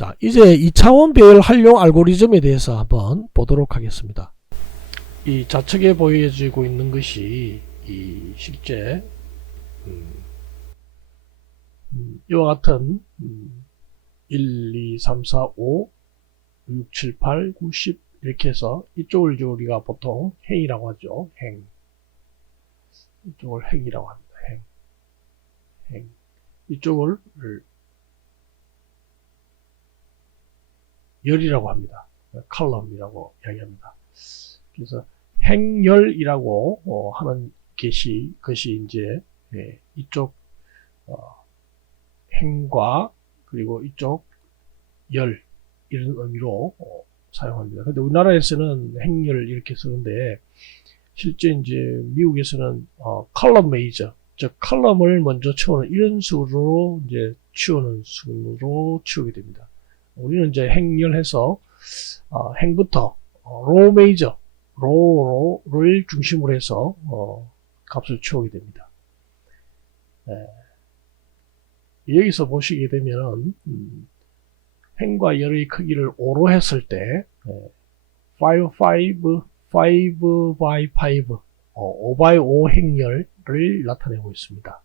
자, 이제 2차원 배열 활용 알고리즘에 대해서 한번 보도록 하겠습니다. 이 좌측에 보여지고 있는 것이 이 실제 이와 같은 1, 2, 3, 4, 5, 6, 7, 8, 9, 10 이렇게 해서 이쪽을 이제 우리가 보통 행이라고 하죠. 행. 이쪽을 행이라고 합니다. 행. 이쪽을 열이라고 합니다. 컬럼이라고 이야기합니다. 그래서 행열이라고 하는 것이 이제 이쪽 행과 그리고 이쪽 열 이런 의미로 사용합니다. 근데 우리나라에서는 행열 이렇게 쓰는데 실제 이제 미국에서는 컬럼 메이저, 즉 컬럼을 먼저 치우는 이런 식으로 이제 치우는 식으로 치우게 됩니다. 우리는 이제 행열해서 행부터 로 메이저, 로를 중심으로 해서 값을 치우게 됩니다. 여기서 보시게 되면 행과 열의 크기를 5로 했을 때 5 by 5 by 5 행열을 나타내고 있습니다.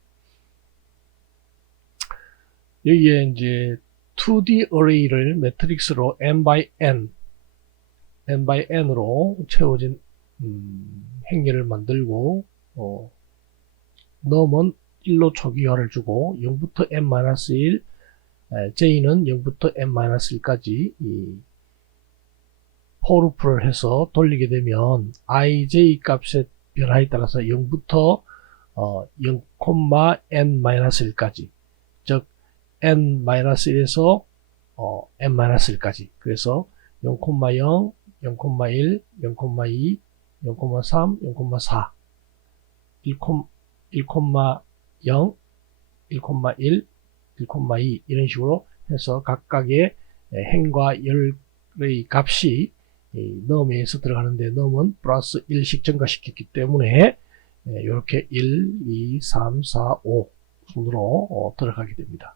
여기에 이제 2D 어레이를 매트릭스로 n by n으로 채워진 행렬을 만들고 넘은 1로 초기화를 주고 0부터 n-1, j는 0부터 n-1까지 포루프를 해서 돌리게 되면 ij 값의 변화에 따라서 0부터 0,n-1까지 즉 n-1에서 n-1까지 그래서 0,0, 0,1, 0,2, 0,3, 0,4 1,0, 1,1, 1,2 이런 식으로 해서 각각의 행과 열의 값이 넘에서 들어가는데 넘은 플러스 1씩 증가시켰기 때문에 이렇게 1, 2, 3, 4, 5 순으로 들어가게 됩니다.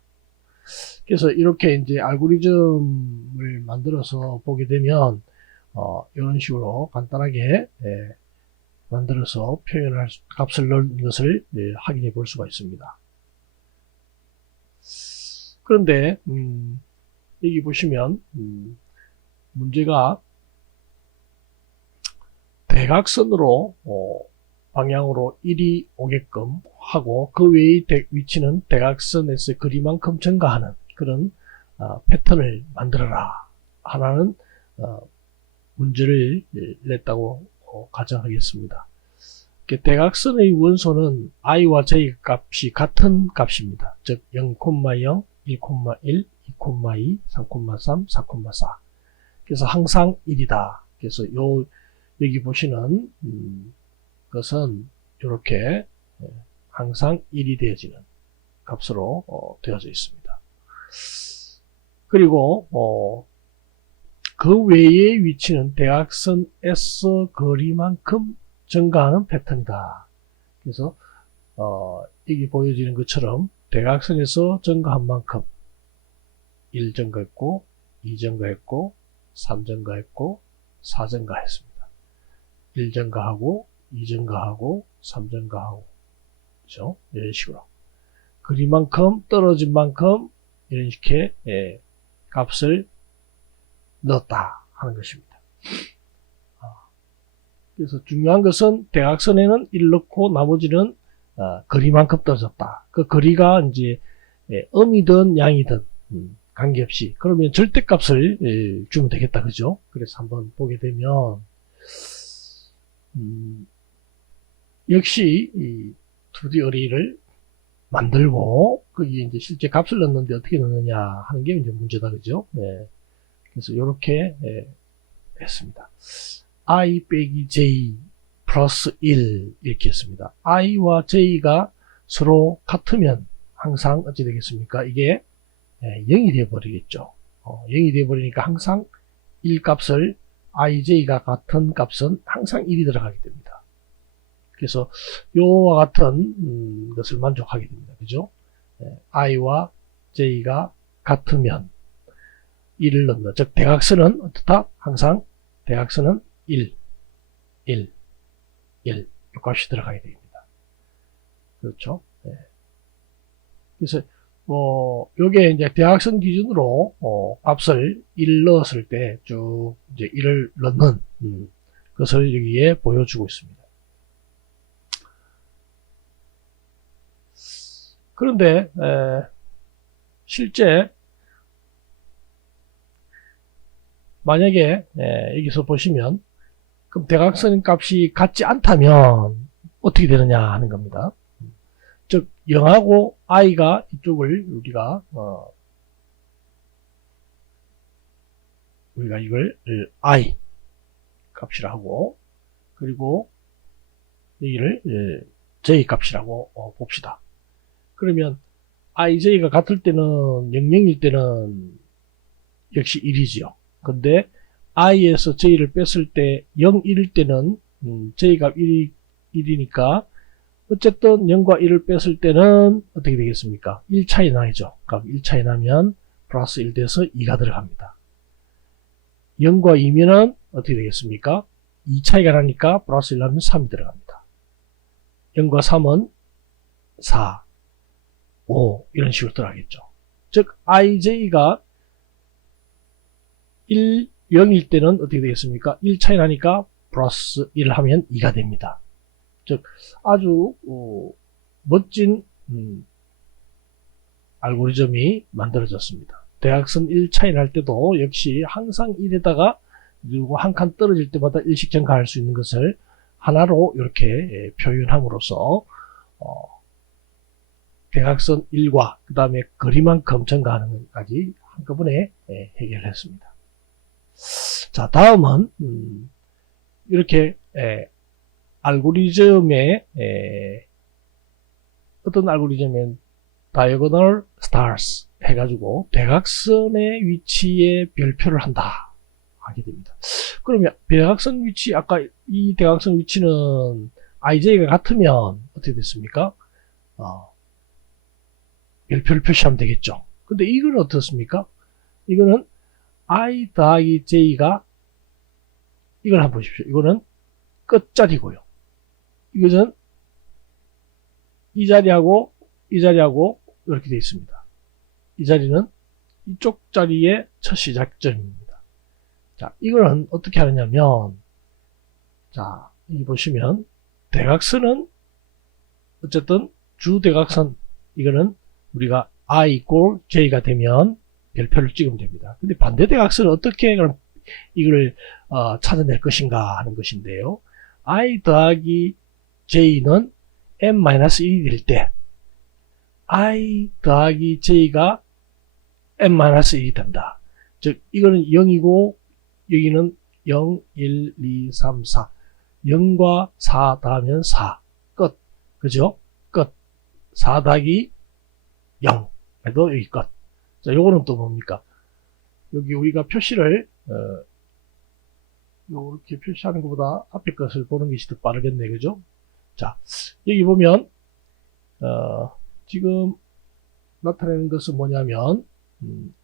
그래서 이렇게 이제 알고리즘을 만들어서 보게 되면 이런 식으로 간단하게 만들어서 표현할 값을 넣는 것을 확인해 볼 수가 있습니다. 그런데 여기 보시면 문제가 대각선으로 방향으로 1이 오게끔 하고 그 외의 위치는 대각선에서 거리만큼 증가하는 그런 패턴을 만들어라 하나는 문제를 냈다고 가정하겠습니다. 대각선의 원소는 i와 j 값이 같은 값입니다. 즉 0,0, 1,1, 2,2, 3,3, 4,4 그래서 항상 1이다. 그래서 여기 보시는 것은 이렇게 항상 1이 되어지는 값으로 되어져 있습니다. 그리고 그 외의 위치는 대각선 S 거리만큼 증가하는 패턴이다. 그래서 여기 보여지는 것처럼 대각선에서 증가한 만큼 1 증가했고 2 증가했고 3 증가했고 4 증가했습니다. 1 증가하고 2 증가하고 3 증가하고 그렇죠? 이런 식으로 거리만큼 떨어진 만큼 이런 식의 값을 넣었다 하는 것입니다. 그래서 중요한 것은 대각선에는 1 넣고 나머지는 거리만큼 떨어졌다. 그 거리가 이제 음이든 양이든 관계없이 그러면 절대값을 주면 되겠다. 그죠? 그래서 한번 보게 되면 역시 이 2D 어레이를 만들고 거기에 이제 실제 값을 넣는데 어떻게 넣느냐 하는 게 이제 문제다. 그죠? 네. 그래서 이렇게 했습니다. i 빼기 j 플러스 1 이렇게 했습니다. i와 j가 서로 같으면 항상 어찌 되겠습니까? 이게 0이 되어버리겠죠. 0이 되어버리니까 항상 1 값을 ij가 같은 값은 항상 1이 들어가게 됩니다. 그래서 요와 같은 것을 만족하게 됩니다. 그죠? i와 j가 같으면 1을 넣는다. 즉 대각선은 어떻다? 항상 대각선은 1, 1, 1 이 값이 들어가야 됩니다. 그렇죠? 네. 그래서 요게 이제 대각선 기준으로 값을 1 넣었을 때 쭉 이제 1을 넣는 것을 여기에 보여주고 있습니다. 그런데 실제 만약에 여기서 보시면 그럼 대각선 값이 같지 않다면 어떻게 되느냐 하는 겁니다. 즉 0하고 i가 이쪽을 우리가 이걸 i 값이라 하고 그리고 여기를 j 값이라고 봅시다. 그러면 ij가 같을 때는 00일 때는 역시 1이지요. 근데 i에서 j를 뺐을 때 0, 1일 때는 j가 1이니까 어쨌든 0과 1을 뺐을 때는 어떻게 되겠습니까? 1 차이 나죠. 그럼 1 차이 나면 플러스 1 돼서 2가 들어갑니다. 0과 2면은 어떻게 되겠습니까? 2 차이가 나니까 플러스 1 하면 3이 들어갑니다. 0과 3은 4, 5 이런 식으로 들어가겠죠. 즉 ij가 1, 0일 때는 어떻게 되겠습니까? 1 차이 나니까 플러스 1 하면 2가 됩니다. 즉 아주 멋진 알고리즘이 만들어졌습니다. 대각선 1 차이 날 때도 역시 항상 1에다가 그리고 한 칸 떨어질 때마다 일식 증가할 수 있는 것을 하나로 이렇게 표현함으로써 대각선 1과 그 다음에 거리만큼 증가하는 것까지 한꺼번에 해결했습니다. 자, 다음은 이렇게 알고리즘의 어떤 알고리즘엔 diagonal stars 해가지고 대각선의 위치에 별표를 한다 하게 됩니다. 그러면 대각선 위치 아까 이 대각선 위치는 ij가 같으면 어떻게 됐습니까? 별표를 표시하면 되겠죠. 근데 이건 어떻습니까? 이거는 i 더하기 j가 이걸 한번 보십시오. 이거는 끝자리고요. 이것은 이 자리하고 이 자리하고 이렇게 되어 있습니다. 이 자리는 이쪽 자리의 첫 시작점입니다. 자, 이거는 어떻게 하느냐면, 자, 여기 보시면 대각선은 어쨌든 주대각선, 이거는 우리가 i equal j가 되면 별표를 찍으면 됩니다. 근데 반대대각선은 어떻게 그럼 이걸 찾아낼 것인가 하는 것인데요. i 더하기 j는 n-1이 될 때 i 더하기 j가 n-1이 된다. 즉 이거는 0이고 여기는 0, 1, 2, 3, 4 0과 4 더하면 4 끝. 그죠? 끝. 4 더하기 0 해도 여기 끝. 자, 요거는 또 뭡니까? 여기 우리가 표시를 이렇게 표시하는 것보다 앞에 것을 보는 것이 더 빠르겠네, 그죠? 자, 여기 보면 지금 나타내는 것은 뭐냐면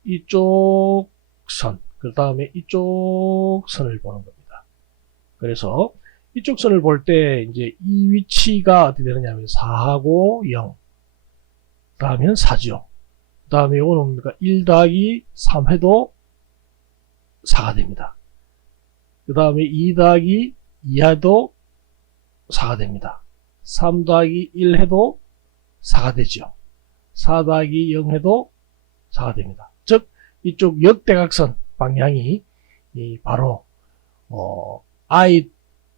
이쪽 선, 그 다음에 이쪽 선을 보는 겁니다. 그래서 이쪽 선을 볼 때 이제 이 위치가 어떻게 되느냐면 4하고 0, 다음엔 4죠. 그 다음에 이거는 뭡니까? 1 더하기 3 해도 4가 됩니다. 그 다음에 2 더하기 2 해도 4가 됩니다. 3 더하기 1 해도 4가 되죠. 4 더하기 0 해도 4가 됩니다. 즉 이쪽 역대각선 방향이 바로 i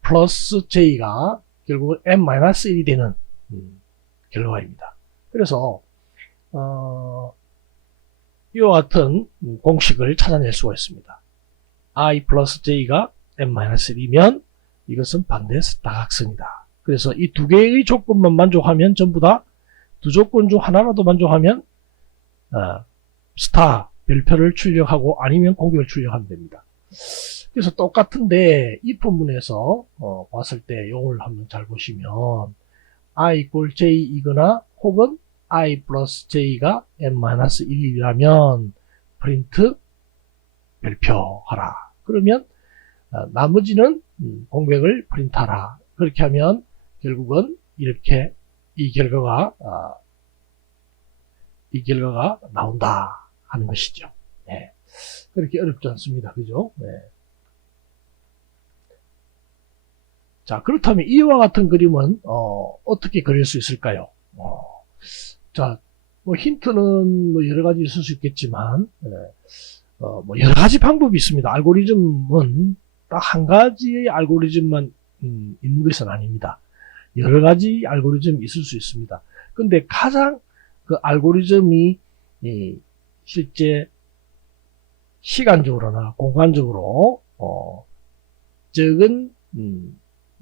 플러스 j가 결국은 n-1이 되는 결과입니다. 그래서 이와 같은 공식을 찾아낼 수가 있습니다. i 플러스 j가 n-1이면 이것은 반대 다각선이다. 그래서 이 두 개의 조건만 만족하면 전부 다 두 조건 중 하나라도 만족하면 스타 별표를 출력하고 아니면 공격을 출력하면 됩니다. 그래서 똑같은데 이 부분에서 봤을 때 이걸 한번 잘 보시면 i equal j이거나 혹은 i 플러스 j가 n-1이라면 프린트 별표하라. 그러면 나머지는 공백을 프린트하라. 그렇게 하면 결국은 이렇게 이 결과가 나온다 하는 것이죠. 네. 그렇게 어렵지 않습니다. 그죠? 네. 자, 그렇다면 이와 같은 그림은 어떻게 그릴 수 있을까요? 자, 뭐 힌트는 뭐 여러 가지 있을 수 있겠지만 뭐 여러 가지 방법이 있습니다. 알고리즘은 딱 한 가지의 알고리즘만 있는 것은 아닙니다. 여러 가지 알고리즘이 있을 수 있습니다. 근데 가장 그 알고리즘이 실제 시간적으로나 공간적으로 적은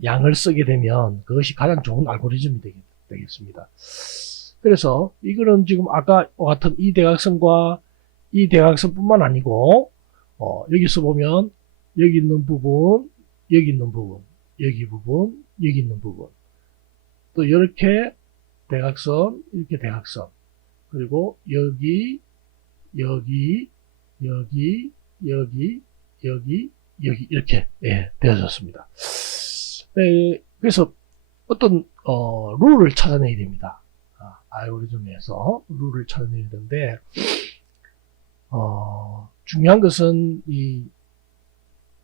양을 쓰게 되면 그것이 가장 좋은 알고리즘이 되겠습니다. 그래서 이거는 지금 아까 같은 이 대각선과 이 대각선뿐만 아니고 여기서 보면 여기 있는 부분, 여기 있는 부분, 여기 부분, 여기 있는 부분, 또 이렇게 대각선, 이렇게 대각선, 그리고 여기, 여기, 여기, 여기, 여기, 여기 이렇게 되어졌습니다. 그래서 어떤 룰을 찾아내야 됩니다. 알고리즘에서 룰을 찾아내야 되는데 중요한 것은 이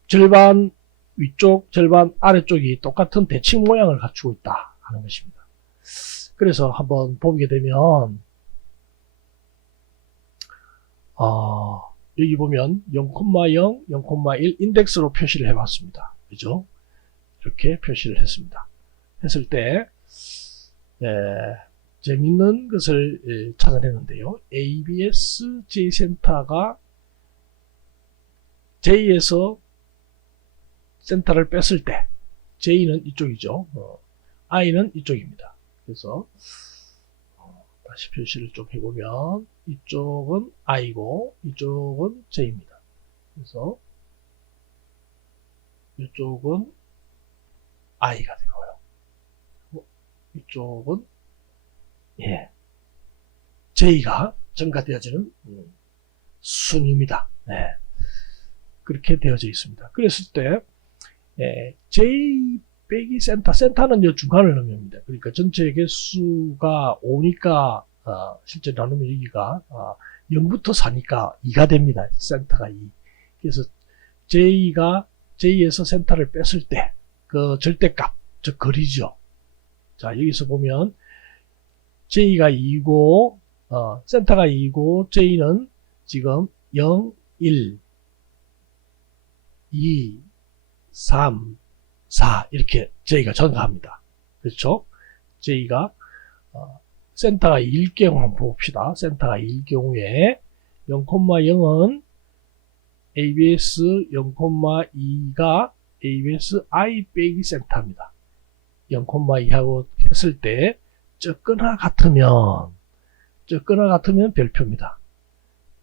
절반 위쪽, 절반 아래쪽이 똑같은 대칭 모양을 갖추고 있다 하는 것입니다. 그래서 한번 보게 되면 여기 보면 0,0, 0,1 인덱스로 표시를 해봤습니다. 그죠? 이렇게 표시를 했습니다. 했을 때 재밌는 것을 찾아내는데요. ABS J센터가 J에서 센터를 뺐을 때 J는 이쪽이죠. I는 이쪽입니다. 그래서 다시 표시를 좀 해보면 이쪽은 I고 이쪽은 J입니다. 그래서 이쪽은 I가 되고요. 이쪽은 J가 증가되어지는 순입니다. 그렇게 되어져 있습니다. 그랬을 때 J 빼기 센터는 이 중간을 의미합니다. 그러니까 전체 개수가 5니까 실제 나누면 여기가 0부터 4니까 2가 됩니다. 센터가 2. 그래서 J에서 센터를 뺐을 때 그 절대값, 즉 거리죠. 자, 여기서 보면 J가 2고 센터가 2고 J는 지금 0, 1, 2, 3, 4 이렇게 J가 증가합니다. 그렇죠? J가 센터가 2일 경우 한번 봅시다. 센터가 2일 경우에 0,0은 ABS 0,2가 ABS I 빼기 센터입니다. 0,2하고 했을 때 적거나 같으면 별표입니다.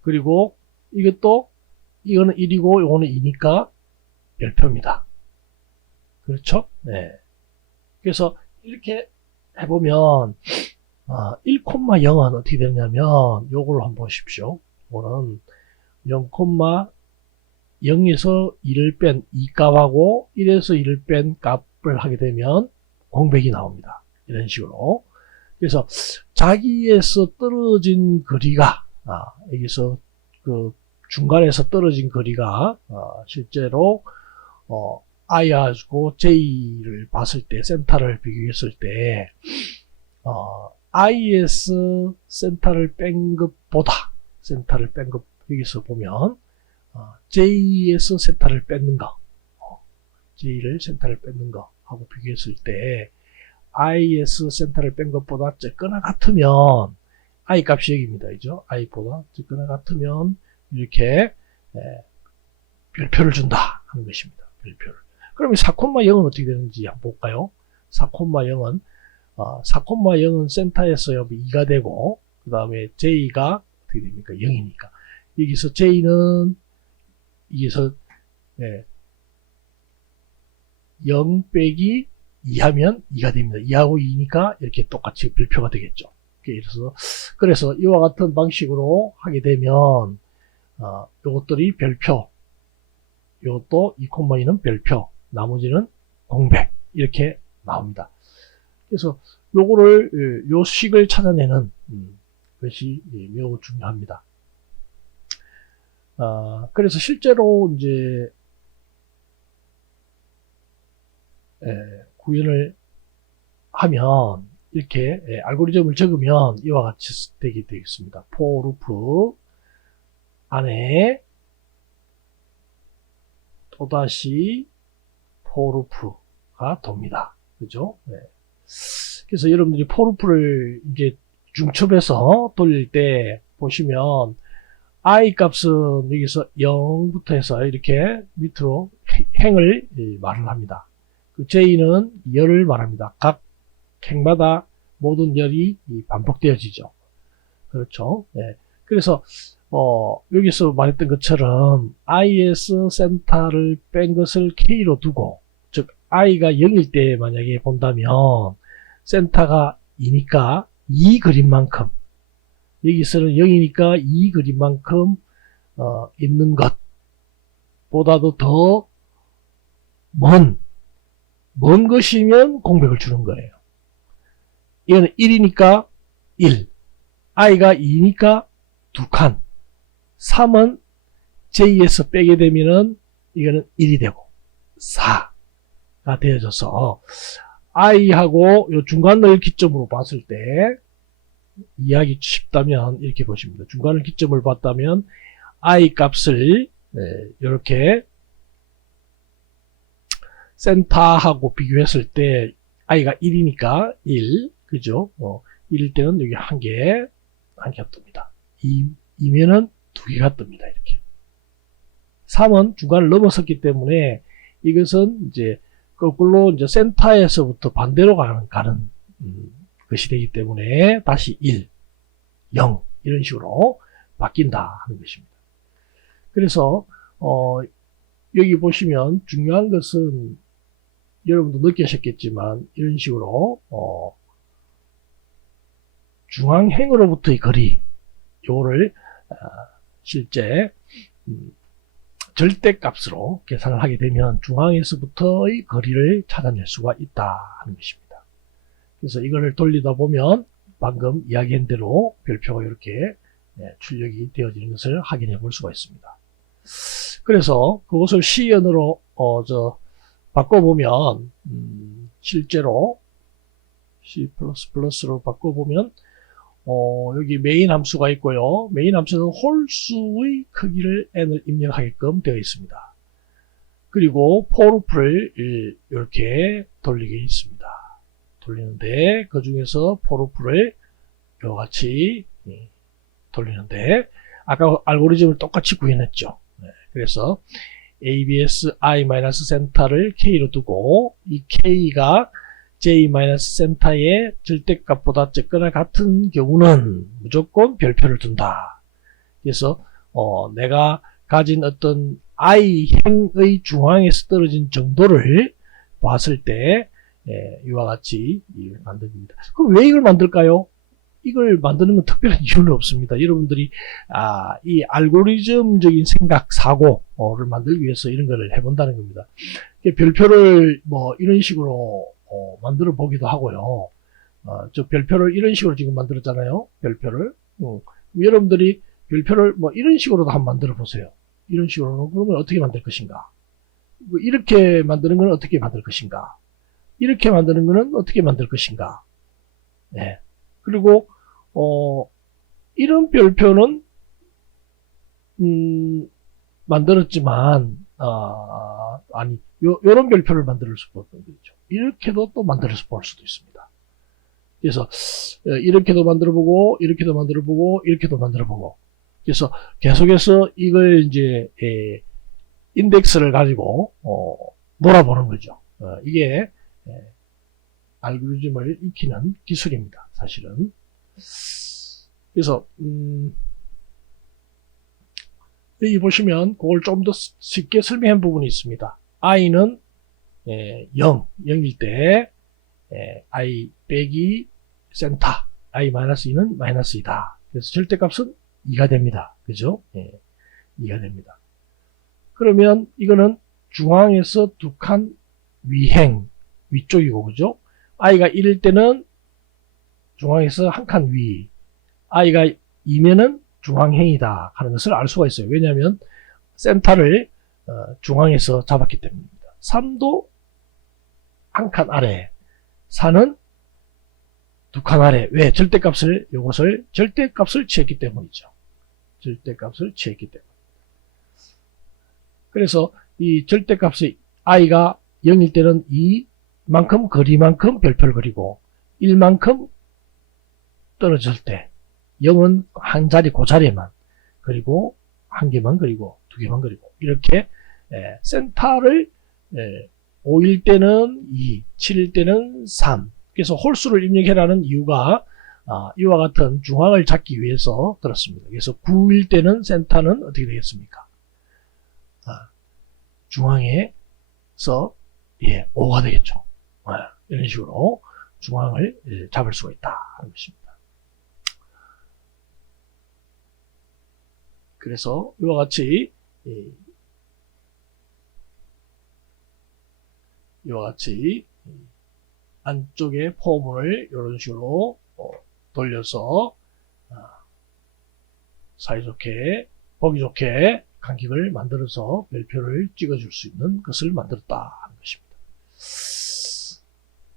그리고 이것도 이거는 1이고 이거는 2니까 별표입니다. 그렇죠? 네. 그래서 이렇게 해보면 1,0은 어떻게 되냐면 요걸 한번 보십시오. 이거는 0,0에서 2를 뺀 2값하고 1에서 2를 뺀 값을 하게 되면 공백이 나옵니다. 이런 식으로. 그래서 자기에서 떨어진 거리가 여기서 그 중간에서 떨어진 거리가 실제로 I하고 J를 봤을 때 센터를 비교했을 때 I에서 센터를 뺀 것보다 여기서 보면 J에서 센터를 뺏는 거 J를 센터를 뺏는 거 하고 비교했을 때 I에서 센터를 뺀 것보다 적거나 같으면 I 값이 여기입니다. 그죠? I보다 적거나 같으면 이렇게 별표를 준다 하는 것입니다. 별표를. 그러면 4,0은 어떻게 되는지 한번 볼까요? 4,0은 4,0은 센터에서 2가 되고 그 다음에 J가 어떻게 됩니까? 0이니까 여기서 J는 여기서 0 빼기 2 하면 2가 됩니다. 2하고 2니까 이렇게 똑같이 별표가 되겠죠. 그래서 이와 같은 방식으로 하게 되면 이것들이 별표, 요것도 2,2는 별표, 나머지는 공백 이렇게 나옵니다. 그래서 요거를 요 식을 찾아내는 것이 매우 중요합니다. 그래서 실제로 이제 구현을 하면 이렇게 알고리즘을 적으면 이와 같이 되게 되겠습니다. for 루프 안에 또다시 for 루프가 돕니다. 그죠? 그래서 여러분들이 for 루프를 이제 중첩해서 돌릴 때 보시면 i 값은 여기서 0부터 해서 이렇게 밑으로 행을 말을 합니다. 그 j는 열을 말합니다. 각 행마다 모든 열이 반복되어지죠. 그렇죠. 그래서 여기서 말했던 것처럼 is 센터를 뺀 것을 k로 두고, 즉 i가 0일 때 만약에 본다면 센터가 2니까 이 그림만큼, 여기서는 0이니까 이 그림만큼 있는 것보다도 더 먼 것이면 공백을 주는 거예요. 이거는 1이니까 1, i가 2니까 2칸, 3은 j에서 빼게 되면은 이거는 1이 되고 4가 되어져서 i하고 요 중간을 기점으로 봤을 때 이해하기 쉽다면 이렇게 보십니다. 중간을 기점을 봤다면 i 값을 이렇게 센터하고 비교했을 때 i가 1이니까 1, 그죠? 1일 때는 여기 한 개가 뜹니다. 2면은 두 개가 뜹니다. 이렇게. 3은 중간을 넘어섰기 때문에 이것은 이제 거꾸로 이제 센터에서부터 반대로 가는 것이 되기 때문에 다시 1, 0 이런 식으로 바뀐다 하는 것입니다. 그래서 여기 보시면 중요한 것은 여러분도 느끼셨겠지만 이런 식으로 중앙행으로부터의 거리, 요거를 실제 절대값으로 계산을 하게 되면 중앙에서부터의 거리를 찾아낼 수가 있다 하는 것입니다. 그래서 이거를 돌리다 보면 방금 이야기한 대로 별표가 이렇게 출력이 되어지는 것을 확인해 볼 수가 있습니다. 그래서 그것을 C연으로 바꿔보면 실제로 C++로 바꿔보면 여기 메인 함수가 있고요. 메인 함수는 홀수의 크기를 n을 입력하게끔 되어 있습니다. 그리고 for loop를 이렇게 돌리게 있습니다. 돌리는데 그 중에서 for loop를 이같이 돌리는데 아까 알고리즘을 똑같이 구현했죠. 그래서 abs i-센터를 k로 두고 이 k가 j-센터의 절대값보다 적거나 같은 경우는 무조건 별표를 둔다. 그래서 내가 가진 어떤 i 행의 중앙에서 떨어진 정도를 봤을 때 이와 같이 만듭니다. 그럼 왜 이걸 만들까요? 이걸 만드는 건 특별한 이유는 없습니다. 여러분들이 이 알고리즘적인 생각, 사고를 만들기 위해서 이런 거를 해본다는 겁니다. 별표를 뭐 이런 식으로 만들어 보기도 하고요. 저 별표를 이런 식으로 지금 만들었잖아요. 별표를. 여러분들이 별표를 뭐 이런 식으로도 한번 만들어 보세요. 이런 식으로. 그러면 어떻게 만들 것인가? 이렇게 만드는 건 어떻게 만들 것인가? 이렇게 만드는 거는 어떻게 만들 것인가? 네. 그리고 이런 별표는 만들었지만 아니 요런 별표를 만들 수 없는 거죠. 이렇게도 또 만들어서 볼 수도 있습니다. 그래서 이렇게도 만들어보고 이렇게도 만들어보고 이렇게도 만들어보고 그래서 계속해서 이걸 이제 인덱스를 가지고 몰아보는 거죠. 이게 알고리즘을 익히는 기술입니다. 사실은. 그래서 여기 보시면 그걸 좀 더 쉽게 설명한 부분이 있습니다. i는 0일 때 i 빼기 센터 i-2는 -2다. 그래서 절대값은 2가 됩니다. 그죠? 2가 됩니다. 그러면 이거는 중앙에서 두 칸 위행, 위쪽이고, 그죠? i가 1일 때는 중앙에서 한 칸 위, i가 2면은 중앙행이다 하는 것을 알 수가 있어요. 왜냐하면 센터를 중앙에서 잡았기 때문입니다. 3도 한 칸 아래, 4는 두 칸 아래. 왜? 이것을 절대값을 취했기 때문이죠. 절대값을 취했기 때문에. 그래서 이 절대값의 i가 0일 때는 이만큼 거리만큼 별표를 그리고 1만큼 떨어질 때 0은 한 자리 그 자리에만 그리고 한 개만 그리고 두 개만 그리고 이렇게 센터를 5일 때는 2, 7일 때는 3. 그래서 홀수를 입력해라는 이유가 이와 같은 중앙을 잡기 위해서 그렇습니다. 그래서 9일 때는 센터는 어떻게 되겠습니까? 중앙에서 5가 되겠죠. 이런 식으로 중앙을 잡을 수가 있다 하는 것입니다. 그래서 이와 같이 안쪽에 포문을 이런 식으로 돌려서 사이좋게 보기 좋게 간격을 만들어서 별표를 찍어줄 수 있는 것을 만들었다 하는 것입니다.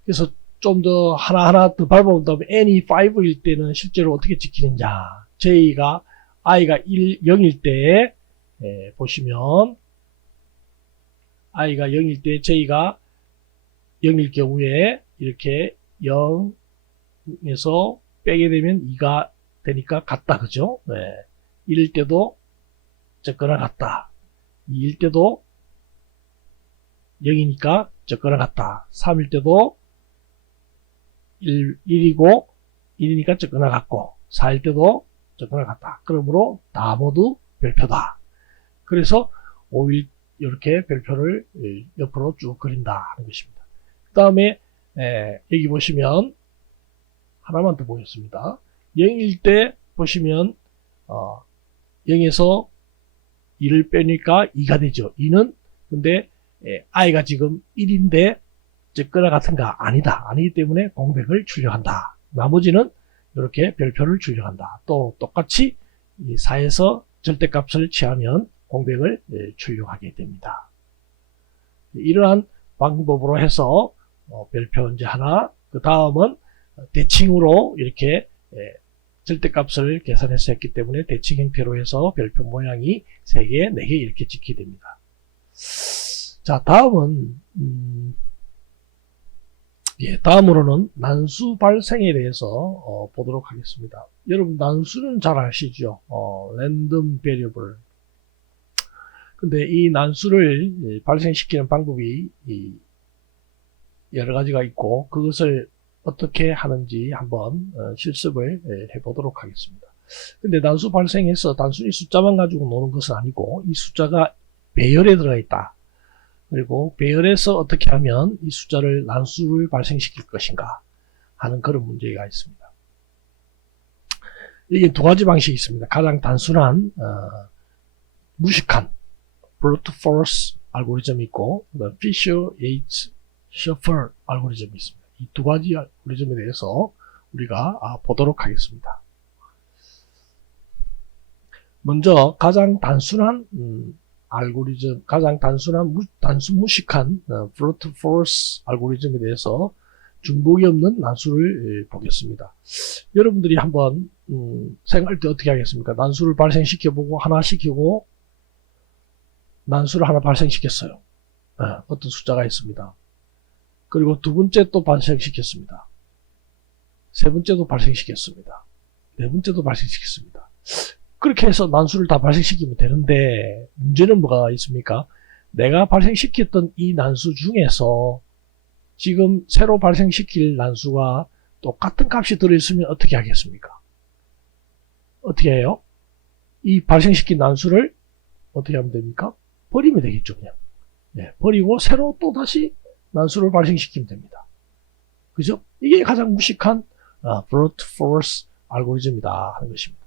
그래서 좀 더 하나하나 더 밟아본 다음에 n이 5일 때는 실제로 어떻게 찍히느냐, i가 0일 때 보시면 i가 0일 때 j가 0일 경우에 이렇게 0에서 빼게 되면 2가 되니까 같다, 그죠? 1일 때도 적거나 같다. 2일 때도 0이니까 적거나 같다. 3일 때도 1이고 1이니까 적거나 같고 4일 때도 적거나 같다. 그러므로 다 모두 별표다. 그래서 5일 이렇게 별표를 옆으로 쭉 그린다 하는 것입니다. 그 다음에 여기 보시면 하나만 더 보겠습니다. 0일 때 보시면 0에서 2를 빼니까 2가 되죠. 2는 근데 i가 지금 1인데 적거나 같은가? 아니다. 아니기 때문에 공백을 출력한다. 나머지는 이렇게 별표를 출력한다. 또 똑같이 4에서 절대값을 취하면 공백을 출력하게 됩니다. 이러한 방법으로 해서 별표 이제 하나, 그 다음은 대칭으로 이렇게 절대값을 계산해서 했기 때문에 대칭 형태로 해서 별표 모양이 3개, 4개 이렇게 찍히게 됩니다. 자, 다음은 다음으로는 난수 발생에 대해서 보도록 하겠습니다. 여러분 난수는 잘 아시죠? 랜덤 베리어블. 근데 이 난수를 발생시키는 방법이 여러 가지가 있고 그것을 어떻게 하는지 한번 실습을 해보도록 하겠습니다. 근데 난수 발생해서 단순히 숫자만 가지고 노는 것은 아니고 이 숫자가 배열에 들어가 있다. 그리고 배열에서 어떻게 하면 이 숫자를 난수를 발생시킬 것인가 하는 그런 문제가 있습니다. 이게 두 가지 방식이 있습니다. 가장 단순한 무식한 brute force 알고리즘이 있고 Fisher-Yates Shuffle 알고리즘이 있습니다. 이 두 가지 알고리즘에 대해서 우리가 보도록 하겠습니다. 먼저 가장 단순한 알고리즘, 가장 단순한 단순 무식한 brute force 알고리즘에 대해서 중복이 없는 난수를 보겠습니다. 여러분들이 한번 생각할 때 어떻게 하겠습니까? 난수를 발생시켜보고 하나 시키고 난수를 하나 발생시켰어요. 어떤 숫자가 있습니다. 그리고 두 번째 또 발생시켰습니다. 세 번째도 발생시켰습니다. 네 번째도 발생시켰습니다. 그렇게 해서 난수를 다 발생시키면 되는데 문제는 뭐가 있습니까? 내가 발생시켰던 이 난수 중에서 지금 새로 발생시킬 난수가 똑같은 값이 들어있으면 어떻게 하겠습니까? 어떻게 해요? 이 발생시킨 난수를 어떻게 하면 됩니까? 버리면 되겠죠, 그냥. 버리고 새로 또 다시 난수를 발생시키면 됩니다. 그죠? 이게 가장 무식한 brute force 알고리즘이다 하는 것입니다.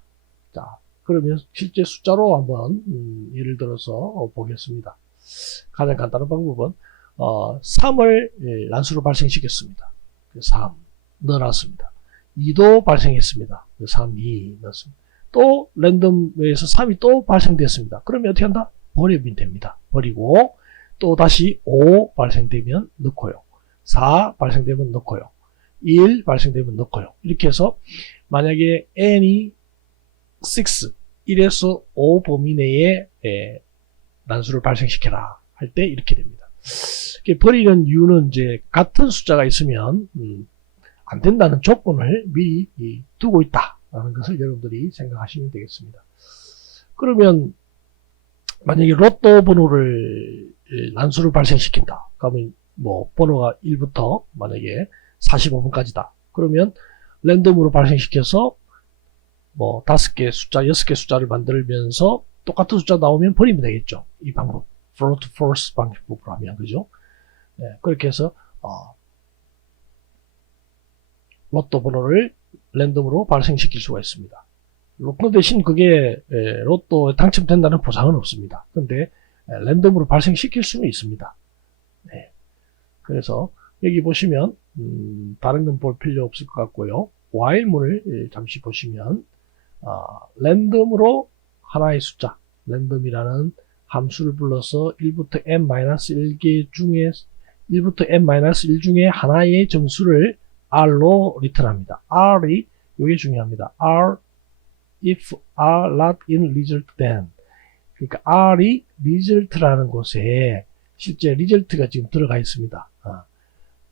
자, 그러면 실제 숫자로 한번 예를 들어서 보겠습니다. 가장 간단한 방법은 3을 난수로 발생시켰습니다. 3 넣어놨습니다. 2도 발생했습니다. 3, 2 넣었습니다. 또 랜덤에서 3이 또 발생됐습니다. 그러면 어떻게 한다? 버리면 됩니다. 버리고 또 다시 5 발생되면 넣고요. 4 발생되면 넣고요. 1 발생되면 넣고요. 이렇게 해서 만약에 n이 6, 1에서 5 범위 내에 난수를 발생시켜라 할 때 이렇게 됩니다. 버리는 이유는 이제 같은 숫자가 있으면 안 된다는 조건을 미리 두고 있다라는 것을 여러분들이 생각하시면 되겠습니다. 그러면 만약에 로또 번호를 난수를 발생시킨다. 그러면 뭐 번호가 1부터 만약에 45번까지다. 그러면 랜덤으로 발생시켜서 뭐 5개 숫자, 6개 숫자를 만들면서 똑같은 숫자 나오면 버리면 되겠죠. 이 방법. brute force 방법으로 하면, 그죠? 네, 그렇게 해서, 로또 번호를 랜덤으로 발생시킬 수가 있습니다. 로또 대신 그게, 로또에 당첨된다는 보장은 없습니다. 근데, 랜덤으로 발생시킬 수는 있습니다. 네. 그래서, 여기 보시면, 다른 건 볼 필요 없을 것 같고요. while문을 잠시 보시면, 랜덤으로 하나의 숫자, 랜덤이라는 함수를 불러서 1부터 n-1개 중에 1부터 n-1 중에 하나의 점수를 r로 리턴합니다. r이 이게 중요합니다. r if r not in result then. 그러니까 r이 result라는 곳에 실제 result가 지금 들어가 있습니다.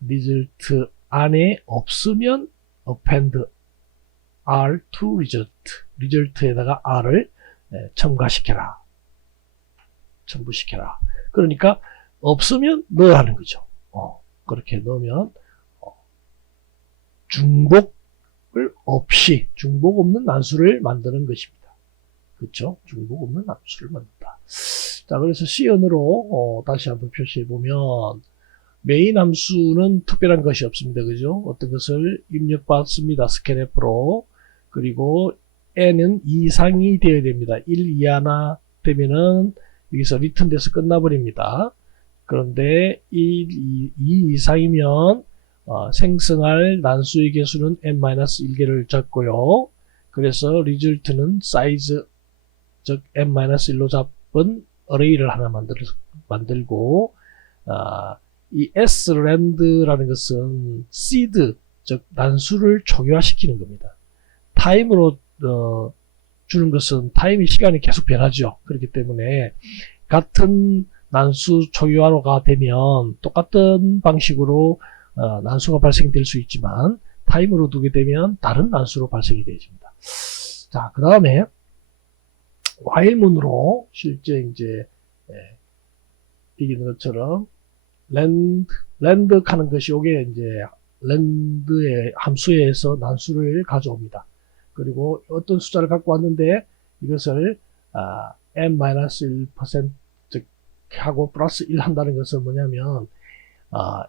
result 안에 없으면 append r to result. result에다가 r을 첨가시켜라. 첨부시켜라. 그러니까 없으면 넣으라는 거죠. 그렇게 넣으면 중복을 없이 중복 없는 난수를 만드는 것입니다. 그렇죠? 중복 없는 난수를 만든다. 자, 그래서 C언으로 다시 한번 표시해 보면 메인 함수는 특별한 것이 없습니다. 그죠? 어떤 것을 입력받습니다. scanf로. 그리고 n은 2 이상이 되어야 됩니다. 1 이하나 되면은 여기서 리턴돼서 끝나버립니다. 그런데 2 이상이면 생성할 난수의 개수는 n-1개를 잡고요. 그래서 result는 사이즈, 즉 n-1로 잡은 array를 하나 만들고 이 sRand라는 것은 seed, 즉 난수를 초기화시키는 겁니다. 타임으로 주는 것은 타임이 시간이 계속 변하죠. 그렇기 때문에 같은 난수 초기화로가 되면 똑같은 방식으로 난수가 발생될 수 있지만 타임으로 두게 되면 다른 난수로 발생이 되어집니다. 자, 그 다음에 while문으로 실제 이제 이기는 것처럼 랜드 하는 것이 이게 이제 랜드의 함수에서 난수를 가져옵니다. 그리고 어떤 숫자를 갖고 왔는데 이것을 n-1% 즉 하고 플러스 1 한다는 것은 뭐냐면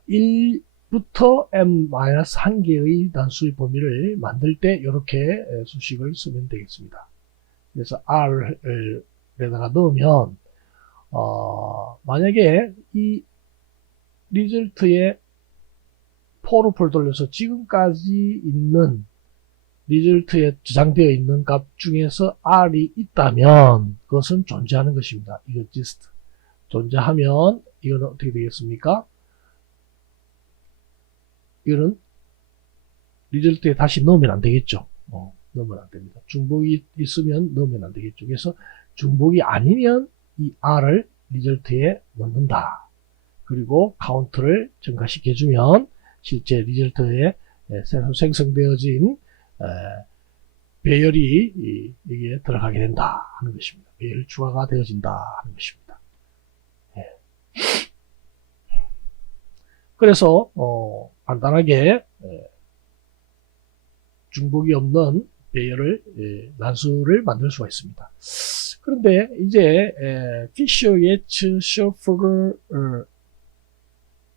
1부터 n-1개의 단수의 범위를 만들 때 이렇게 수식을 쓰면 되겠습니다. 그래서 r에다가 넣으면 만약에 이 리절트에 for를 돌려서 지금까지 있는 리절트에 저장되어 있는 값 중에서 r이 있다면 그것은 존재하는 것입니다. 이거 exist. 존재하면 이거는 어떻게 되겠습니까? 이거는 리절트에 다시 넣으면 안 되겠죠. 넣으면 안 됩니다. 중복이 있으면 넣으면 안 되겠죠. 그래서 중복이 아니면 이 r을 리절트에 넣는다. 그리고 카운트를 증가시켜주면 실제 리절트에 생성되어진 배열이 여기에 들어가게 된다 하는 것입니다. 배열 추가가 되어진다 하는 것입니다. 예. 그래서 간단하게 중복이 없는 배열을 난수를 만들 수가 있습니다. 그런데 이제 피셔-예츠-셔플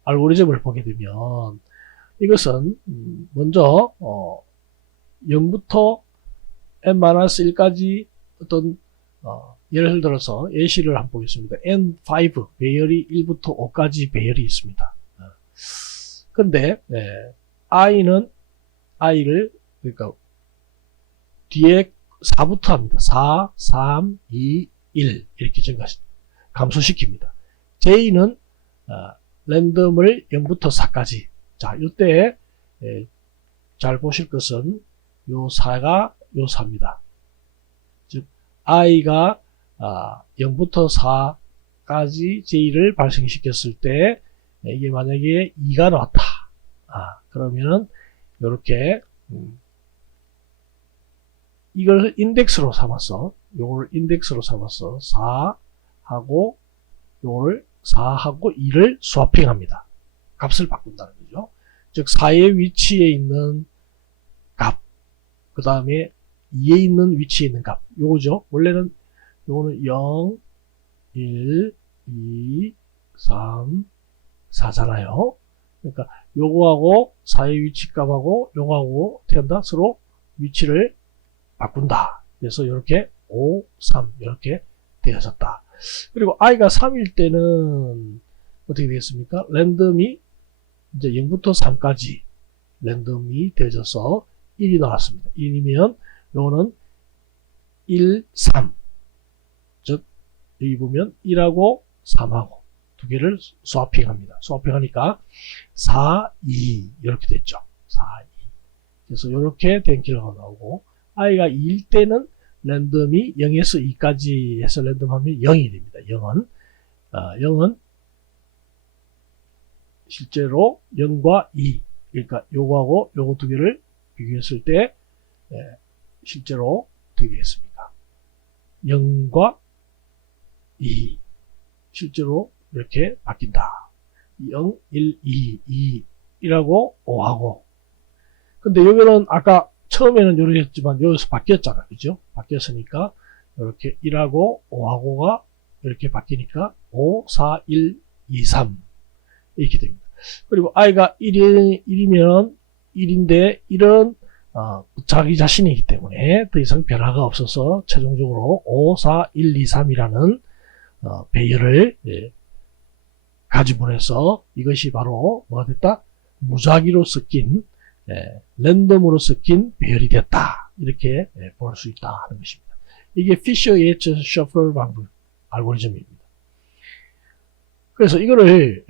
알고리즘을 보게 되면 이것은 먼저 0부터 n-1까지 어떤 예를 들어서 예시를 한번 보겠습니다. N5 배열이 1부터 5까지 배열이 있습니다. 근데 i를 그러니까 뒤에 4부터 합니다. 4, 3, 2, 1 이렇게 감소시킵니다. j는 랜덤을 0부터 4까지. 자, 이때 잘 보실 것은 요 4가 요 4입니다. 즉 i가 0부터 4까지 j를 발생시켰을 때 이게 만약에 2가 나왔다. 그러면은 요렇게 이걸 인덱스로 삼아서 요걸 인덱스로 삼아서 4하고 요거를 4하고 2를 스와핑합니다. 값을 바꾼다는 거죠. 즉 4의 위치에 있는 값, 그 다음에 2에 있는 위치에 있는 값, 요거죠. 원래는 요거는 0, 1, 2, 3, 4잖아요. 그러니까 요거하고 4의 위치 값하고 요거하고 어떻게 한다? 서로 위치를 바꾼다. 그래서 이렇게 5, 3 이렇게 되어졌다. 그리고 i가 3일 때는 어떻게 되겠습니까? 랜덤이 이제 0부터 3까지 랜덤이 되어져서 1이 나왔습니다. 1이면 요거는 1, 3. 즉 여기 보면 1하고 3하고 두 개를 스와핑합니다. 스와핑하니까 4, 2 이렇게 됐죠. 4, 2. 그래서 이렇게 된 결과가 나오고 i가 2일 때는 랜덤이 0에서 2까지 해서 랜덤하면 0이 됩니다. 0은 실제로 0과 2 그러니까 요거하고 요거 두 개를 비교했을 때 실제로 어떻게 되겠습니까? 0과 2 실제로 이렇게 바뀐다. 0, 1, 2, 2라고 5하고 근데 여기는 아까 처음에는 이렇게 했지만 여기서 바뀌었잖아. 그죠? 바뀌었으니까 이렇게 1하고 5하고가 이렇게 바뀌니까 5, 4, 1, 2, 3 이렇게 됩니다. 그리고 i가 1이면 1인데 1은 자기 자신이기 때문에 더 이상 변화가 없어서 최종적으로 5, 4, 1, 2, 3이라는 배열을 가지분해서 이것이 바로 뭐가 됐다? 무작위로 섞인 랜덤으로 섞인 배열이 됐다. 이렇게 볼 수 있다 하는 것입니다. 이게 피셔-예이츠 셔플 방법 알고리즘입니다. 그래서 이거를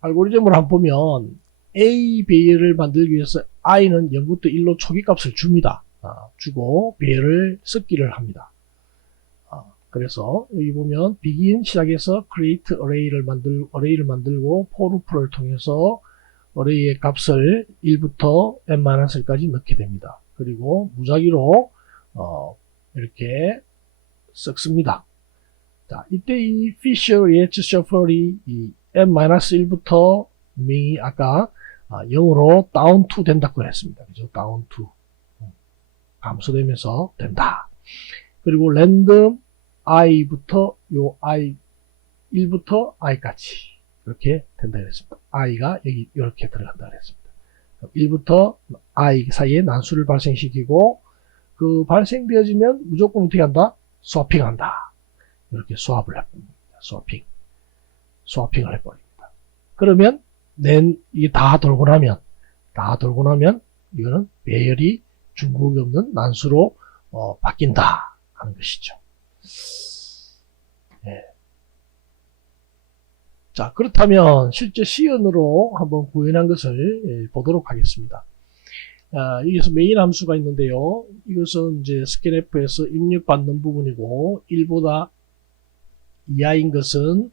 알고리즘을 한번 보면 A 배열을 만들기 위해서 i는 0부터 1로 초기값을 줍니다. 주고 배열을 섞기를 합니다. 그래서 여기 보면 begin 시작해서 create array를 만들고 for loop를 통해서 array의 값을 1부터 n-1까지 넣게 됩니다. 그리고 무작위로 이렇게 섞습니다. 자, 이때 이 fisher-yates shuffle이 이 n-1부터 분명히 아까 0으로 down to 된다고 했습니다. 그죠? down to 감소되면서 된다. 그리고 random i부터 요 i 1부터 i까지 이렇게 된다 그랬습니다. i가 여기 이렇게 들어간다 그랬습니다. 1부터 i 사이에 난수를 발생시키고 그 발생되어지면 무조건 어떻게 한다? 스와핑한다. 이렇게 스왑을 해버립니다. 스와핑을 해버립니다. 그러면 이게 다 돌고 나면 이거는 배열이 중복이 없는 난수로 바뀐다 하는 것이죠. 자, 그렇다면 실제 시연으로 한번 구현한 것을 보도록 하겠습니다. 여기서 메인 함수가 있는데요. 이것은 이제 스캔F에서 입력받는 부분이고 1보다 이하인 것은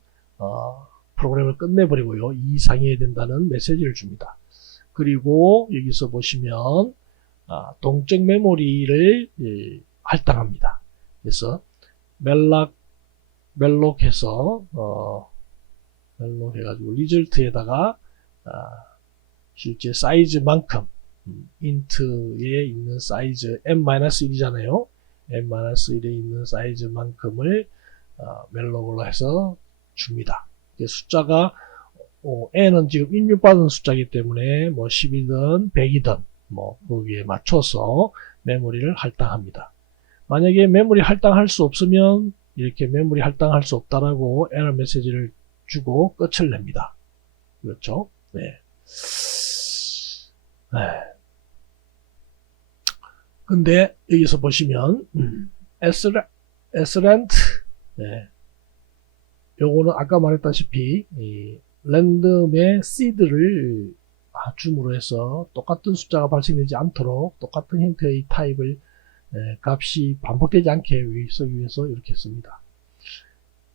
프로그램을 끝내버리고요. 2 이상이어야 된다는 메시지를 줍니다. 그리고 여기서 보시면 동적 메모리를 할당합니다. 그래서 멜록 해서 멜록 해가지고 리절트에다가 실제 사이즈만큼 int에 있는 사이즈 n-1이잖아요. n-1에 있는 사이즈만큼을 멜록으로 해서 줍니다. 숫자가 n은 지금 입력받은 숫자이기 때문에 뭐 10이든 100이든 뭐 거기에 맞춰서 메모리를 할당합니다. 만약에 메모리 할당할 수 없으면 이렇게 메모리 할당할 수 없다라고 에러 메시지를 주고 끝을 냅니다. 그렇죠? 네. 네. 근데 여기서 보시면 srand 네. 요거는 아까 말했다시피 이 랜덤의 seed를 줌으로 해서 똑같은 숫자가 발생되지 않도록 똑같은 형태의 타입을 값이 반복되지 않게 쓰기 위해서 이렇게 씁니다.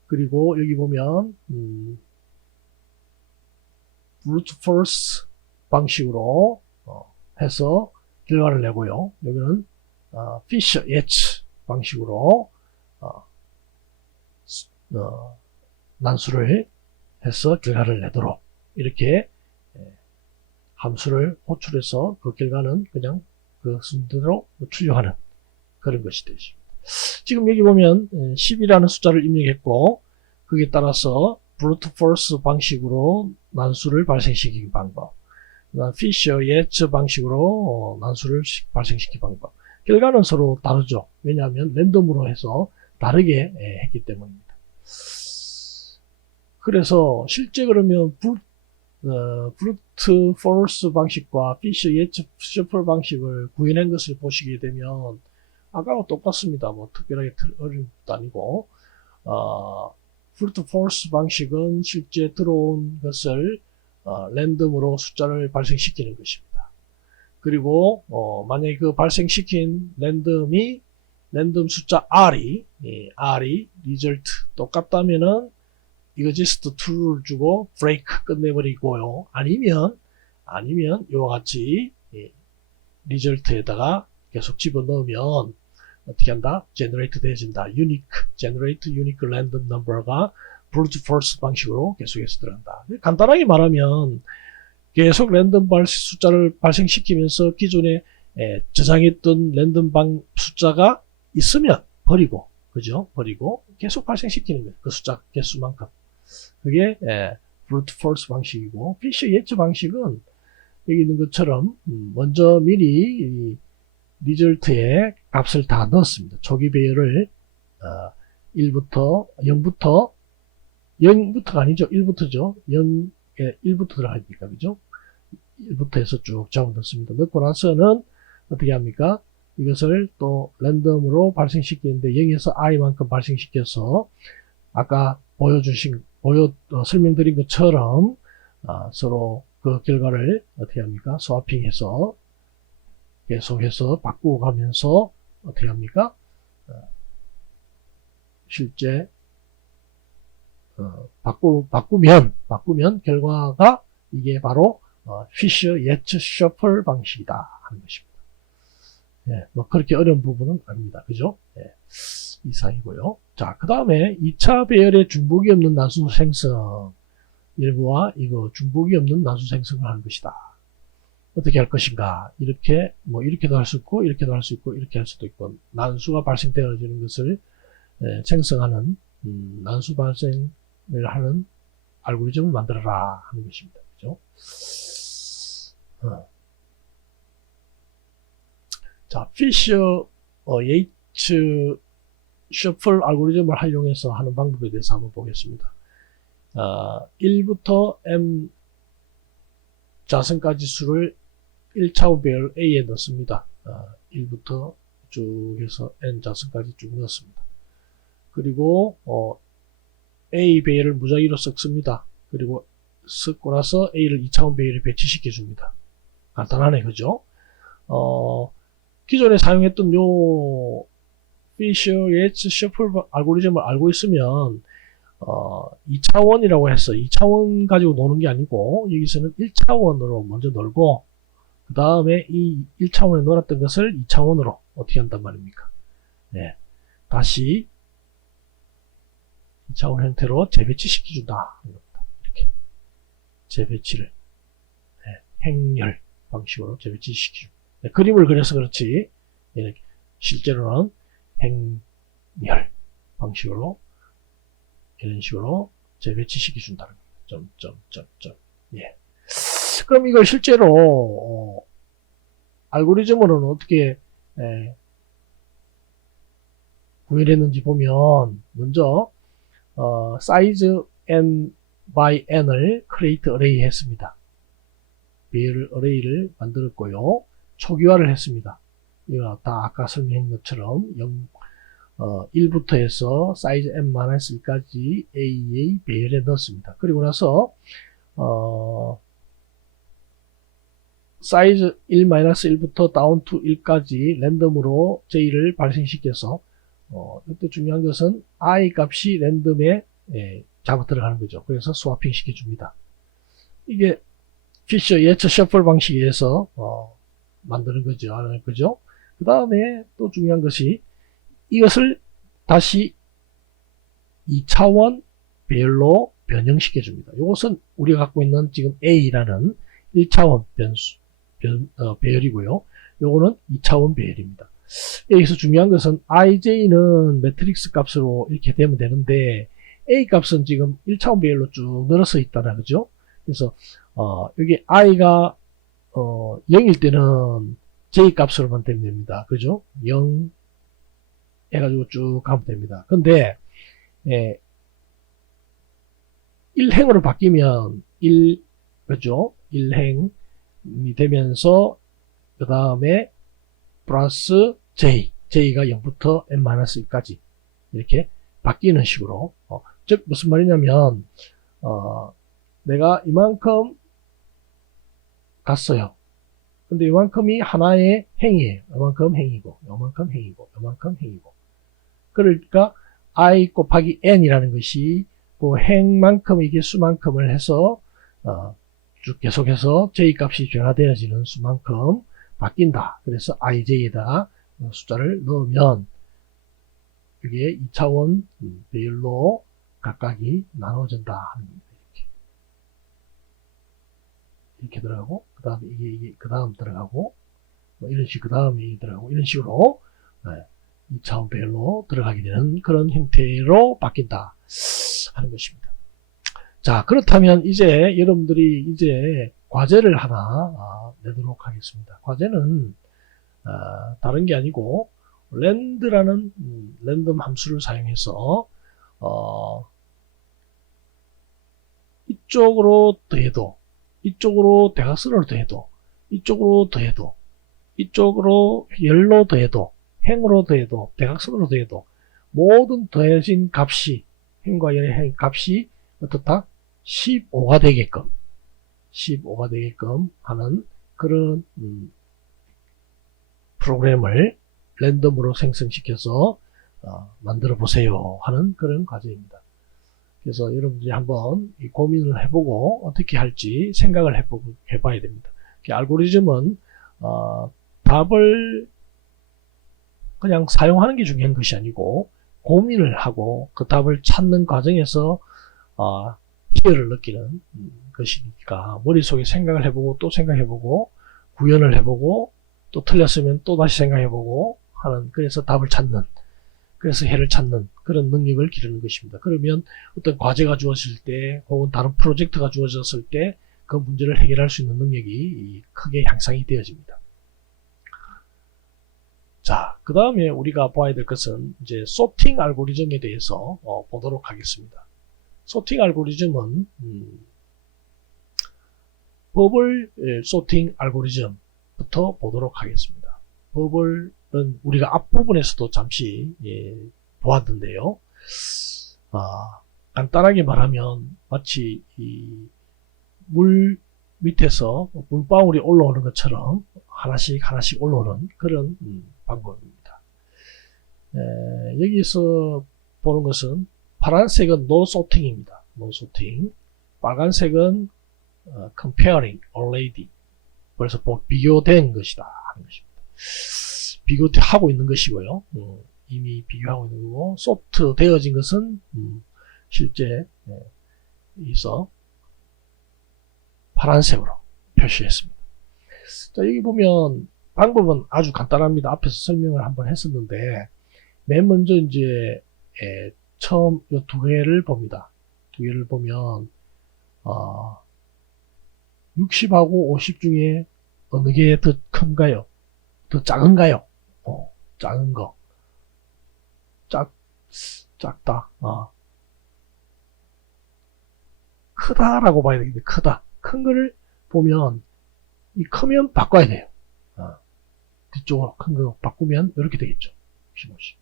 그리고 여기 보면 brute force 방식으로 해서 결과를 내고요. 여기는 Fisher Yates 방식으로 난수를 해서 결과를 내도록 이렇게 함수를 호출해서 그 결과는 그냥 그 순서대로 출력하는 그런 것이 되죠. 지금 여기 보면 10이라는 숫자를 입력했고 거기에 따라서 brute force 방식으로 난수를 발생시키기 방법, Fisher Yates 방식으로 난수를 발생시키기 방법. 결과는 서로 다르죠. 왜냐하면 랜덤으로 해서 다르게 했기 때문입니다. 그래서 실제 그러면 brute force 방식과 Fisher Yates shuffle 방식을 구현한 것을 보시게 되면 아까와 똑같습니다. 뭐 특별하게 어려운 것도 아니고 brute force 방식은 실제 들어온 것을 랜덤으로 숫자를 발생시키는 것입니다. 그리고 만약에 그 발생시킨 랜덤 숫자 R이 result 똑같다면은 이거 just true를 주고 break 끝내버리고요. 아니면 이와 같이 result에다가 계속 집어넣으면 어떻게 한다? generate 되어진다. generate unique random number가 brute force 방식으로 계속해서 들어간다. 간단하게 말하면 계속 랜덤 숫자를 발생시키면서 기존에 저장했던 랜덤 숫자가 있으면 버리고, 그죠? 버리고 계속 발생시키는 거예요. 그 숫자 개수만큼. 그게 brute force 방식이고, Fisher Yates 방식은 여기 있는 것처럼 먼저 미리 리절트에 값을 다 넣었습니다. 초기 배열을 0부터가 아니죠. 1부터죠. 1부터 들어가니까, 그죠? 1부터 해서 쭉 적어넣습니다. 넣고 나서는 어떻게 합니까? 이것을 또 랜덤으로 발생시키는데 0에서 i만큼 발생시켜서 아까 설명드린 것처럼 서로 그 결과를 어떻게 합니까? 스와핑해서 계속해서 바꾸고 가면서 어떻게 합니까? 실제 바꾸면 결과가 이게 바로 Fisher Yates Shuffle 방식이다 하는 것입니다. 예, 뭐 그렇게 어려운 부분은 아닙니다. 그죠? 예, 이상이고요. 자, 그 다음에 2차 배열의 중복이 없는 나수 생성 일부와 이거 중복이 없는 나수 생성을 하는 것이다. 어떻게 할 것인가? 이렇게도 할 수 있고, 이렇게도 할 수 있고, 이렇게 할 수도 있고, 난수가 발생되어지는 것을 생성하는 난수 발생을 하는 알고리즘을 만들어라 하는 것입니다. 그죠? 자, Fisher Yates Shuffle 알고리즘을 활용해서 하는 방법에 대해서 한번 보겠습니다. 1부터 m 자선까지 수를 1차원 배열 A에 넣습니다. 1부터 쭉 해서 n 자선까지 쭉 넣습니다. 그리고 A 배열을 무작위로 섞습니다. 그리고 섞고 나서 A를 2차원 배열에 배치시켜 줍니다. 간단하네, 그죠? 기존에 사용했던 요 Fisher Yates Shuffle 알고리즘을 알고 있으면 2차원이라고 해서 2차원 가지고 노는 게 아니고 여기서는 1차원으로 먼저 놀고 그 다음에 이 1차원에 놀았던 것을 2차원으로 어떻게 한단 말입니까? 네, 다시 2차원 형태로 재배치 시켜준다. 이렇게 재배치를 행렬 방식으로 재배치 시켜줍니다. 네, 그림을 그려서 그렇지 실제로는 행렬 방식으로 이런 식으로 재배치 시켜준다는 거죠. 예. 그럼 이걸 실제로 알고리즘으로는 어떻게 구현했는지 보면 먼저 size n by n을 create array 했습니다. 배열 어레이를 만들었고요. 초기화를 했습니다. 이거 다 아까 설명한 것처럼 1부터 해서 사이즈 n-1까지 A의 배열에 넣었습니다. 그리고 나서 사이즈 1-1부터 다운 to 1까지 랜덤으로 J를 발생시켜서 이때 중요한 것은 I 값이 랜덤에 잡아 들어가는 거죠. 그래서 스와핑 시켜줍니다. 이게 피셔 예처 셔플 방식에서 만드는 거죠. 그죠? 그 다음에 또 중요한 것이 이것을 다시 2차원 배열로 변형시켜 줍니다. 이것은 우리가 갖고 있는 지금 A라는 1차원 배열이고요. 요거는 2차원 배열입니다. 여기서 중요한 것은 IJ는 매트릭스 값으로 이렇게 되면 되는데 A 값은 지금 1차원 배열로 쭉 늘어서 있다는 거죠. 그래서 여기 i가 0일 때는 j 값으로만 되면 됩니다. 그죠? 0 해가지고 쭉 가면 됩니다. 근데 1행으로 바뀌면 1 그죠? 1행이 되면서 그 다음에 플러스 j가 0부터 n-1까지 이렇게 바뀌는 식으로 즉 무슨 말이냐면 내가 이만큼 갔어요. 근데 이만큼이 하나의 행이에요. 이만큼 행이고, 이만큼 행이고, 이만큼 행이고. 그러니까 I 곱하기 n이라는 것이 그 행만큼 이게 수만큼을 해서 쭉 계속해서 j 값이 변화되어지는 수만큼 바뀐다. 그래서 ij에다가 숫자를 넣으면 이게 2차원 배열로 각각이 나눠진다 하는 겁니다. 이렇게 들어가고, 그 다음에 이게 그 다음 들어가고, 뭐 이런 식, 그 다음에 들어가고, 이런 식으로 2차원 배열로 들어가게 되는 그런 형태로 바뀐다 하는 것입니다. 자, 그렇다면 이제 여러분들이 이제 과제를 하나 내도록 하겠습니다. 과제는 다른 게 아니고 랜드라는 랜덤 함수를 사용해서 이쪽으로 더해도, 이쪽으로 대각선으로 더해도, 이쪽으로 더해도, 이쪽으로 열로 더해도, 행으로 더해도, 대각선으로 더해도 모든 더해진 값이, 행과 열의 행 값이 어떻다? 15가 되게끔 하는 그런 프로그램을 랜덤으로 생성시켜서 만들어 보세요 하는 그런 과제입니다. 그래서 여러분들이 한번 고민을 해보고 어떻게 할지 생각을 해봐야 됩니다. 알고리즘은 답을 그냥 사용하는 게 중요한 것이 아니고 고민을 하고 그 답을 찾는 과정에서 희열을 느끼는 것이니까 머릿속에 생각을 해보고 또 생각해보고 구현을 해보고 또 틀렸으면 또 다시 생각해보고 하는, 그래서 답을 찾는, 그래서 해를 찾는 그런 능력을 기르는 것입니다. 그러면 어떤 과제가 주어질 때 혹은 다른 프로젝트가 주어졌을 때 그 문제를 해결할 수 있는 능력이 크게 향상이 되어집니다. 자, 그 다음에 우리가 봐야 될 것은 이제 소팅 알고리즘에 대해서 보도록 하겠습니다. 소팅 알고리즘은 버블 소팅 알고리즘부터 보도록 하겠습니다. 버블은 우리가 앞부분에서도 잠시 보았는데요. 간단하게 말하면 마치 이 물 밑에서 물방울이 올라오는 것처럼 하나씩 올라오는 그런 방법입니다. 여기서 보는 것은 파란색은 no sorting입니다. no sorting. 빨간색은 comparing already. 그래서 비교된 것이다 하는 것입니다. 비교하고 있는 것이고요. 이미 비교하고 있는 거고, 소프트 되어진 것은 실제 여기서 파란색으로 표시했습니다. 자, 여기 보면 방법은 아주 간단합니다. 앞에서 설명을 한번 했었는데, 맨 먼저 이제 처음 이 두 개를 봅니다. 두 개를 보면 60하고 50 중에 어느 게 더 큰가요? 더 작은가요? 작은 거. 작다. 크다라고 봐야 되겠네. 크다. 큰 거를 보면, 크면 바꿔야 돼요. 뒤쪽으로 큰 거 바꾸면 이렇게 되겠죠. 60, 50.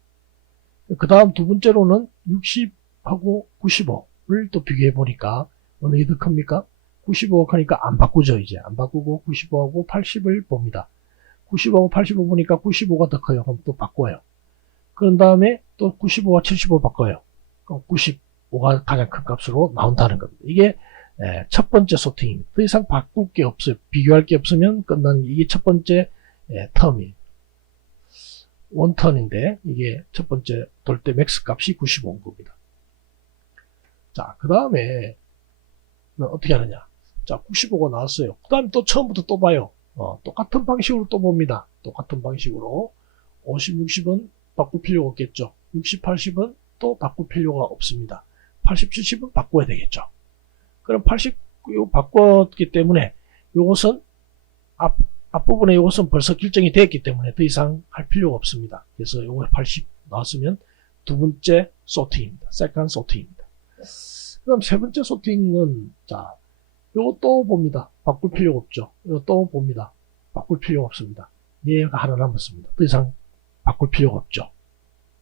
그 다음 두 번째로는 60하고 95를 또 비교해 보니까 어느 게 더 큽니까? 95가 크니까 안 바꾸죠. 이제 안 바꾸고 95하고 80을 봅니다. 90하고 85 보니까 95가 더 커요. 그럼 또 바꿔요. 그런 다음에 또 95와 75 바꿔요. 그럼 95가 가장 큰 값으로 나온다는 겁니다. 이게 첫 번째 소팅입니다. 더 이상 바꿀 게 없어요. 비교할 게 없으면 끝나는 게 이게 첫 번째 텀이에요. 원턴인데 이게 첫 번째 돌 때 맥스 값이 95인 겁니다. 자, 그 다음에 어떻게 하느냐. 자, 95가 나왔어요. 그 다음에 또 처음부터 또 봐요. 똑같은 방식으로 또 봅니다. 똑같은 방식으로 50, 60은 바꿀 필요가 없겠죠. 60, 80은 또 바꿀 필요가 없습니다. 80, 70은 바꿔야 되겠죠. 그럼 80 바꿨기 때문에 이것은 앞부분에 이것은 벌써 결정이 되었기 때문에 더 이상 할 필요가 없습니다. 그래서 이거 80 나왔으면 두 번째 소팅입니다. 세컨드 소팅입니다. 그럼 세 번째 소팅은 자, 요거 또 봅니다. 바꿀 필요가 없죠. 이거 또 봅니다. 바꿀 필요가 없습니다. 얘가 하나 남았습니다. 더 이상 바꿀 필요가 없죠.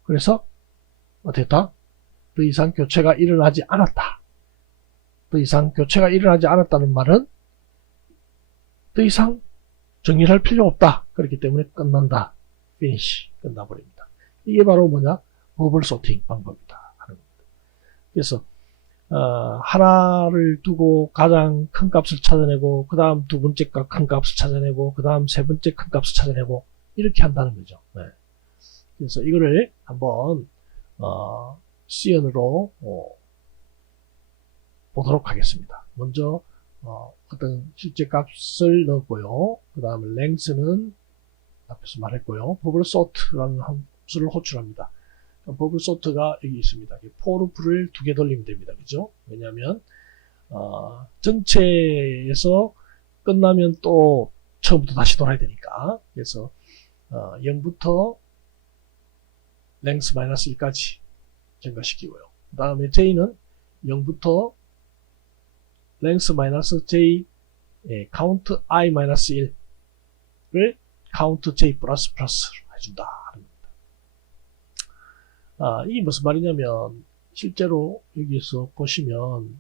그래서 됐다. 더 이상 교체가 일어나지 않았다. 더 이상 교체가 일어나지 않았다는 말은 더 이상 정리를 할 필요 없다. 그렇기 때문에 끝난다. 피니시. 끝나버립니다. 이게 바로 뭐냐? 버블 소팅 방법이다. 하는 겁니다. 그래서 하나를 두고 가장 큰 값을 찾아내고 그 다음 두 번째 큰 값을 찾아내고 그 다음 세 번째 큰 값을 찾아내고 이렇게 한다는 거죠. 네. 그래서 이거를 한번 C연으로 보도록 하겠습니다. 먼저 어떤 실제 값을 넣었고요. 그 다음에 length는 앞에서 말했고요. 버블 sort라는 함수를 호출합니다. 버블 sort가 여기 있습니다. for로프를 두 개 돌리면 됩니다. 그죠? 왜냐하면 전체에서 끝나면 또 처음부터 다시 돌아야 되니까. 그래서 0부터 length -1까지 증가시키고요. 그 다음에 j는 0부터 length -j count i-1을 count j 플러스로 해준다. 이게 무슨 말이냐면 실제로 여기서 보시면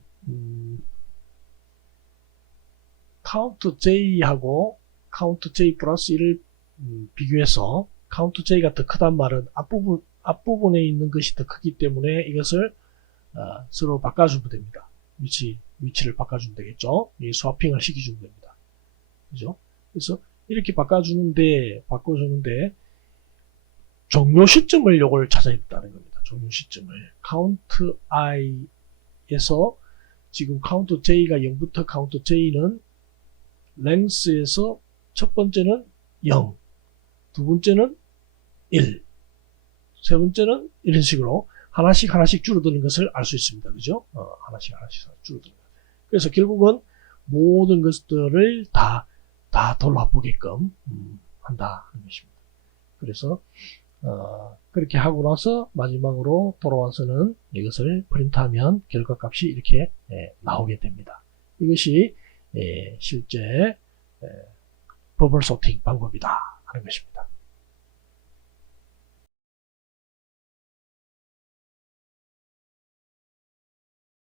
count j하고 count j 플러스 1을 비교해서 count j가 더 크단 말은 앞부분에 있는 것이 더 크기 때문에 이것을 서로 바꿔주면 됩니다. 위치를 바꿔주면 되겠죠. 이 스와핑을 시켜주면 됩니다. 그죠? 그래서 이렇게 바꿔주는데 종료 시점을 요걸 찾아야 된다는 겁니다. 종료 시점을. count i에서 지금 count j가 0부터 count j는 length에서 첫 번째는 0, 두 번째는 1, 세 번째는 이런 식으로 하나씩 줄어드는 것을 알 수 있습니다. 그죠? 하나씩 줄어드는 것. 그래서 결국은 모든 것들을 다 돌아보게끔 한다는 것입니다. 그래서 그렇게 하고 나서 마지막으로 돌아와서는 이것을 프린트하면 결과값이 이렇게 나오게 됩니다. 이것이 실제 버블 소팅 방법이다 하는 것입니다.